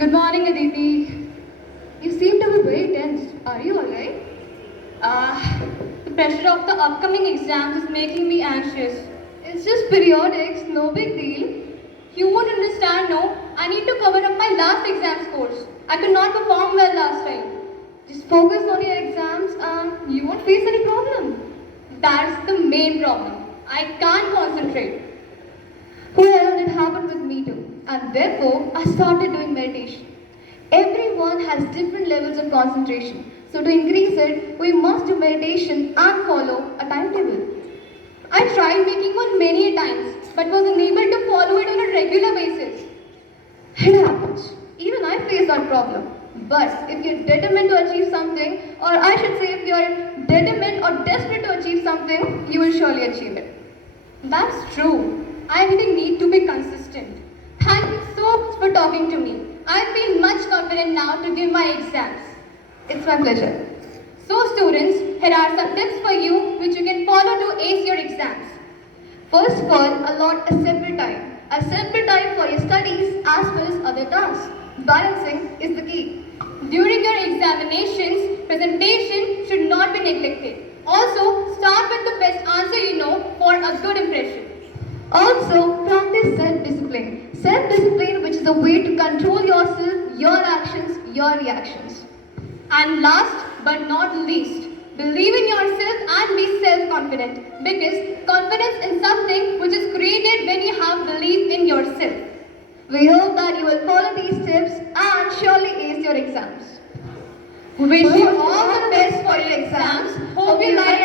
Good morning, Aditi. You seem to be very tense. Are you alright? The pressure of the upcoming exams is making me anxious. It's just periodics, no big deal. You won't understand, no. I need to cover up my last exam scores. I could not perform well last time. Just focus on your exams and you won't face any problem. That's the main problem. I can't concentrate. Well, it happened with me too. And therefore, I started doing meditation. Everyone has different levels of concentration. So to increase it, we must do meditation and follow a timetable. I tried making one many times, but was unable to follow it on a regular basis. It happens. Even I face that problem. But if you're determined to achieve something, or I should say if you're determined or desperate to achieve something, you will surely achieve it. That's true. I really need to be consistent. Thank you so much for talking to me. I feel much confident now to give my exams. It's my pleasure. So students, here are some tips for you which you can follow to ace your exams. First of all, allot a separate time. A separate time for your studies as well as other tasks. Balancing is the key. During your examinations, presentation should not be neglected. Also, start with the best answer you know for a good impression. Also, practice self-discipline. Self-discipline which is a way to control yourself, your actions, your reactions. And last but not least, believe in yourself and be self-confident because confidence in something which is created when you have belief in yourself. We hope that you will follow these tips and surely ace your exams. Wish you all the best for your exams. Hope you like